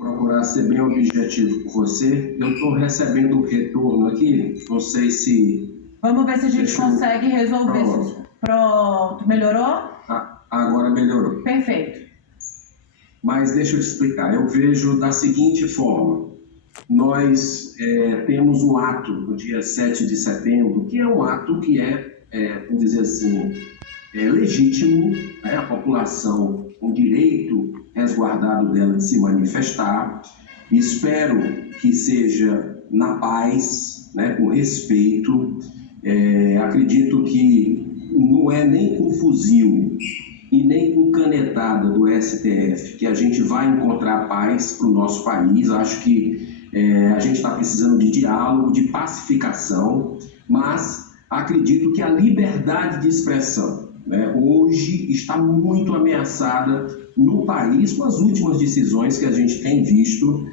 procurar ser bem objetivo com você. Eu estou recebendo um retorno aqui, não sei se... Vamos ver se a gente consegue resolver isso. Pronto, melhorou? Agora melhorou. Perfeito. Mas deixa eu te explicar, eu vejo da seguinte forma: nós temos um ato no dia 7 de setembro, que é um ato que vamos dizer assim, legítimo, né? A população, um direito resguardado dela de se manifestar. Espero que seja na paz, né? Com respeito. Acredito que não é nem com fuzil e nem com canetada do STF que a gente vai encontrar paz para o nosso país. Acho que a gente está precisando de diálogo, de pacificação, mas acredito que a liberdade de expressão, né, hoje está muito ameaçada no país com as últimas decisões que a gente tem visto,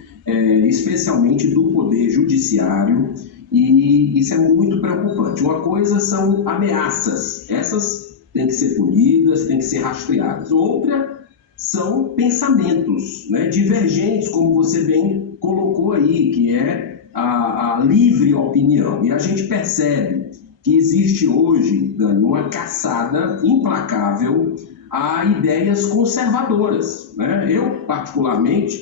especialmente do Poder Judiciário, e isso é muito preocupante. Uma coisa são ameaças, essas têm que ser punidas, têm que ser rastreadas. Outra são pensamentos, né, divergentes, como você bem colocou aí, que é a livre opinião. E a gente percebe que existe hoje, Dani, uma caçada implacável a ideias conservadoras, né? Eu, particularmente,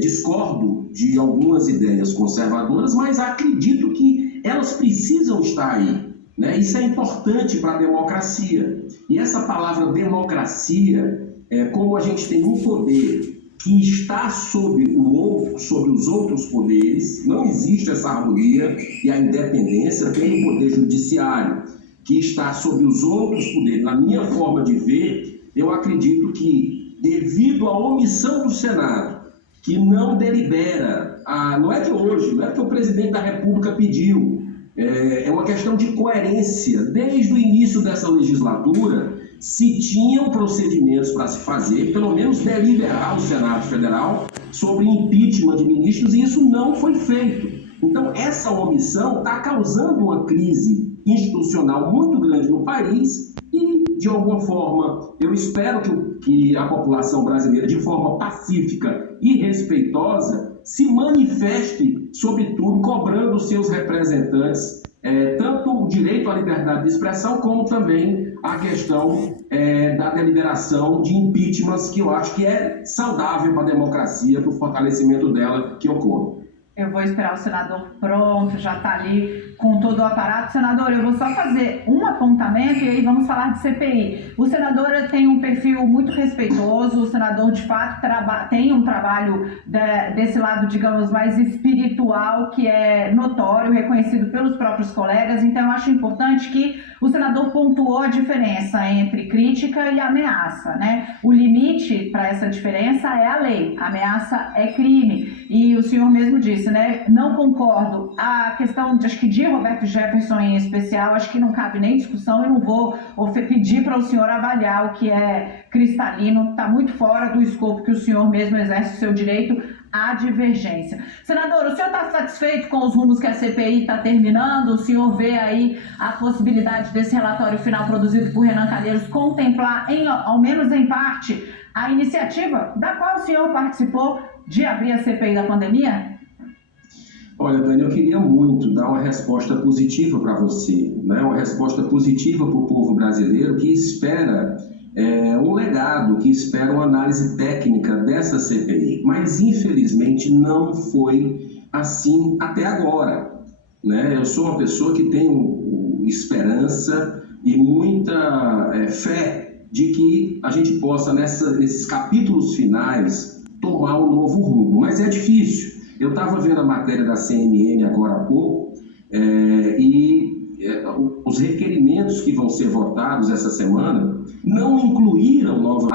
discordo de algumas ideias conservadoras, mas acredito que elas precisam estar aí, né? Isso é importante para a democracia. E essa palavra democracia, como a gente tem um poder que está sobre os outros poderes, não existe essa harmonia e a independência, tem o poder judiciário que está sobre os outros poderes. Na minha forma de ver, eu acredito que, devido à omissão do Senado, que não delibera, não é de hoje, não é que o presidente da República pediu, é uma questão de coerência. Desde o início dessa legislatura, se tinham procedimentos para se fazer, pelo menos deliberar o Senado Federal sobre impeachment de ministros, e isso não foi feito. Então, essa omissão está causando uma crise institucional muito grande no país e, de alguma forma, eu espero que a população brasileira, de forma pacífica e respeitosa, se manifeste, sobretudo, cobrando os seus representantes, tanto o direito à liberdade de expressão, como também a questão da deliberação de impeachments, que eu acho que é saudável para a democracia, para o fortalecimento dela que ocorre. Eu vou esperar o senador pronto, já está ali com todo o aparato. Senador, eu vou só fazer um apontamento e aí vamos falar de CPI. O senador tem um perfil muito respeitoso, o senador de fato tem um trabalho desse lado, digamos, mais espiritual, que é notório, reconhecido pelos próprios colegas. Então eu acho importante que o senador pontuou a diferença entre crítica e ameaça, né? O limite para essa diferença é a lei, a ameaça é crime. E o senhor mesmo disse, né? Não concordo. A questão, acho que de Roberto Jefferson em especial, acho que não cabe nem discussão e não vou pedir para o senhor avaliar o que é cristalino, está muito fora do escopo que o senhor mesmo exerce o seu direito à divergência. Senador, o senhor está satisfeito com os rumos que a CPI está terminando? O senhor vê aí a possibilidade desse relatório final produzido por Renan Calheiros contemplar, ao menos em parte, a iniciativa da qual o senhor participou de abrir a CPI da pandemia? Olha, Dani, eu queria muito dar uma resposta positiva para você, né? Uma resposta positiva para o povo brasileiro que espera um legado, que espera uma análise técnica dessa CPI, mas infelizmente não foi assim até agora, né? Eu sou uma pessoa que tem esperança e muita fé de que a gente possa, nesses capítulos finais, tomar um novo rumo, mas é difícil. Eu estava vendo a matéria da CNN agora há pouco os requerimentos que vão ser votados essa semana não incluíram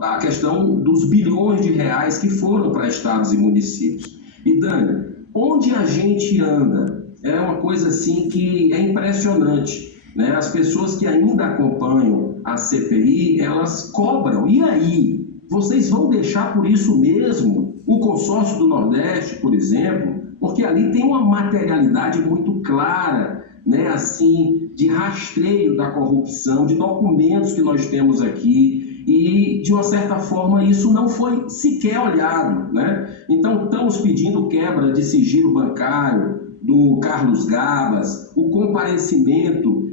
a questão dos bilhões de reais que foram para estados e municípios. E, Dani, onde a gente anda é uma coisa assim que é impressionante, né? As pessoas que ainda acompanham a CPI, elas cobram. E aí? Vocês vão deixar por isso mesmo o consórcio do Nordeste, por exemplo? Porque ali tem uma materialidade muito clara, né, assim, de rastreio da corrupção, de documentos que nós temos aqui. e, de uma certa forma, isso não foi sequer olhado, né? Então, estamos pedindo quebra de sigilo bancário do Carlos Gabas, o comparecimento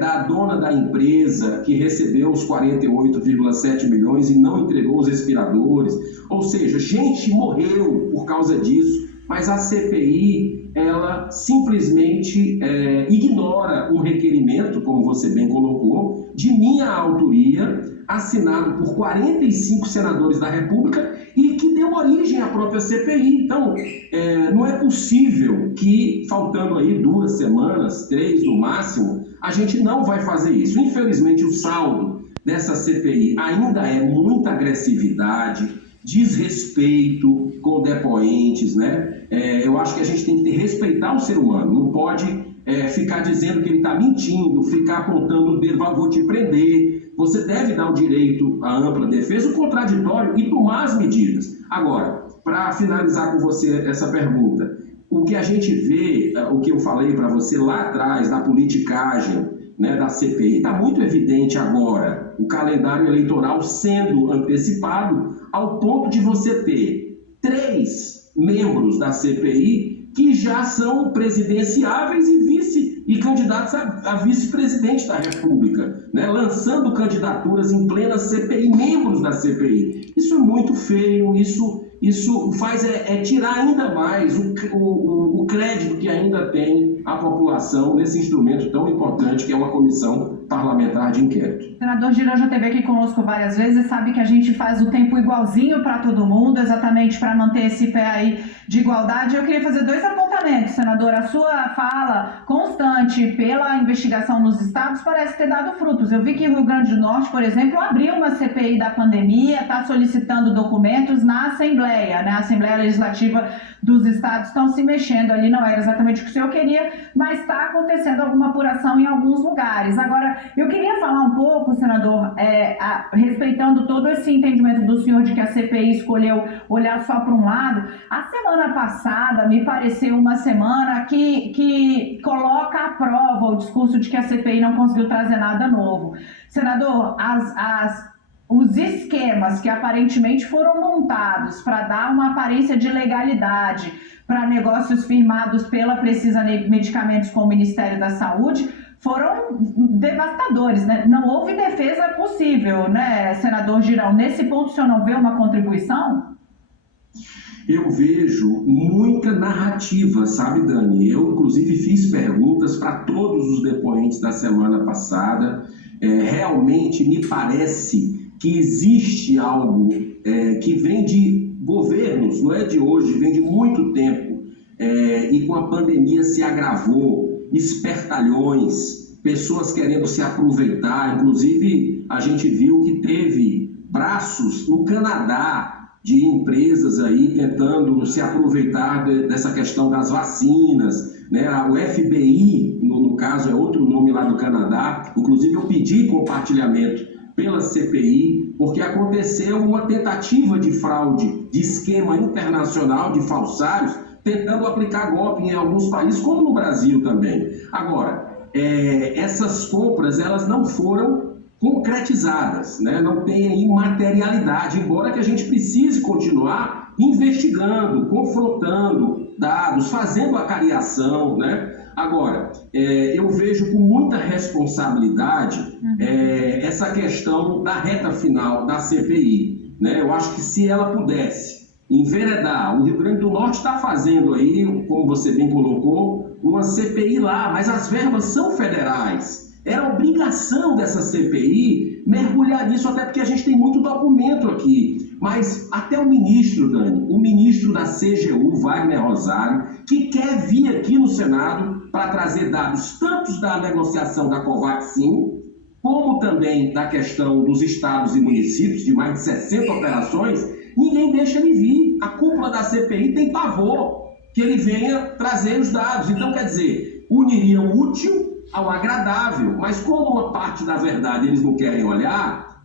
da dona da empresa que recebeu os 48,7 milhões e não entregou os respiradores. Ou seja, gente morreu por causa disso, mas a CPI, ela simplesmente ignora um requerimento, como você bem colocou, de minha autoria, assinado por 45 senadores da República e que deu origem à própria CPI. Então, não é possível que, faltando aí 2 semanas, 3 no máximo, a gente não vai fazer isso. Infelizmente, o saldo dessa CPI ainda é muita agressividade, desrespeito com depoentes, né? Eu acho que a gente tem que respeitar o ser humano, não pode ficar dizendo que ele está mentindo, ficar apontando o dedo, vou te prender. Você deve dar o direito à ampla defesa, o contraditório e tomar as medidas. Agora, para finalizar com você essa pergunta, o que a gente vê, o que eu falei para você lá atrás, da politicagem, né, da CPI, está muito evidente agora, o calendário eleitoral sendo antecipado ao ponto de você ter 3 membros da CPI que já são presidenciáveis e candidatos a vice-presidente da República, né, lançando candidaturas em plena CPI, membros da CPI. Isso é muito feio, isso faz tirar ainda mais o crédito que ainda tem a população nesse instrumento tão importante que é uma comissão parlamentar de inquérito. O senador Girão já esteve aqui conosco várias vezes, sabe que a gente faz o tempo igualzinho para todo mundo, exatamente para manter esse pé aí de igualdade. Eu queria fazer 2 apontamentos, senador. A sua fala constante pela investigação nos estados parece ter dado frutos. Eu vi que o Rio Grande do Norte, por exemplo, abriu uma CPI da pandemia, está solicitando documentos na Assembleia, né? A Assembleia Legislativa dos estados estão se mexendo ali, não era exatamente o que o senhor queria, mas está acontecendo alguma apuração em alguns lugares. Agora, eu queria falar um pouco, senador, respeitando todo esse entendimento do senhor de que a CPI escolheu olhar só para um lado. A semana passada me pareceu uma semana que coloca à prova o discurso de que a CPI não conseguiu trazer nada novo. Senador, os esquemas que aparentemente foram montados para dar uma aparência de legalidade para negócios firmados pela Precisa Medicamentos com o Ministério da Saúde foram devastadores, né? Não houve defesa possível, né, senador Girão? Nesse ponto, o senhor não vê uma contribuição? Eu vejo muita narrativa, sabe, Dani? Eu, inclusive, fiz perguntas para todos os depoentes da semana passada. Realmente me parece que existe algo que vem de governos, não é de hoje, vem de muito tempo, e com a pandemia se agravou, espertalhões, pessoas querendo se aproveitar. Inclusive, a gente viu que teve braços no Canadá de empresas aí tentando se aproveitar dessa questão das vacinas, né? O FBI, no caso, é outro nome lá do Canadá. Inclusive, eu pedi compartilhamento pela CPI, porque aconteceu uma tentativa de fraude, de esquema internacional de falsários, tentando aplicar golpe em alguns países, como no Brasil também. Agora, essas compras, elas não foram concretizadas, né? Não tem aí materialidade, embora que a gente precise continuar investigando, confrontando dados, fazendo a cariação, né? Agora, eu vejo com muita responsabilidade essa questão da reta final da CPI, né? Eu acho que se ela pudesse enveredar, o Rio Grande do Norte está fazendo aí, como você bem colocou, uma CPI lá, mas as verbas são federais. Era obrigação dessa CPI mergulhar nisso, até porque a gente tem muito documento aqui. Mas até o ministro, Dani, o ministro da CGU, Wagner Rosário, que quer vir aqui no Senado para trazer dados tanto da negociação da Covaxin, como também da questão dos estados e municípios, de mais de 60 operações, ninguém deixa ele vir. A cúpula da CPI tem pavor que ele venha trazer os dados. Então, quer dizer, uniria o útil ao agradável, mas como uma parte da verdade eles não querem olhar,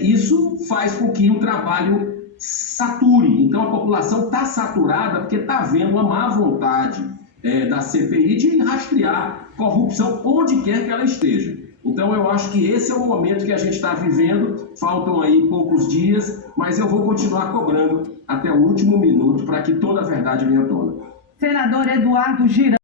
isso faz com que o trabalho sature. Então a população está saturada porque está havendo uma má vontade da CPI de rastrear corrupção onde quer que ela esteja. Então, eu acho que esse é o momento que a gente está vivendo. Faltam aí poucos dias, mas eu vou continuar cobrando até o último minuto para que toda a verdade venha à tona. Senador Eduardo Girão.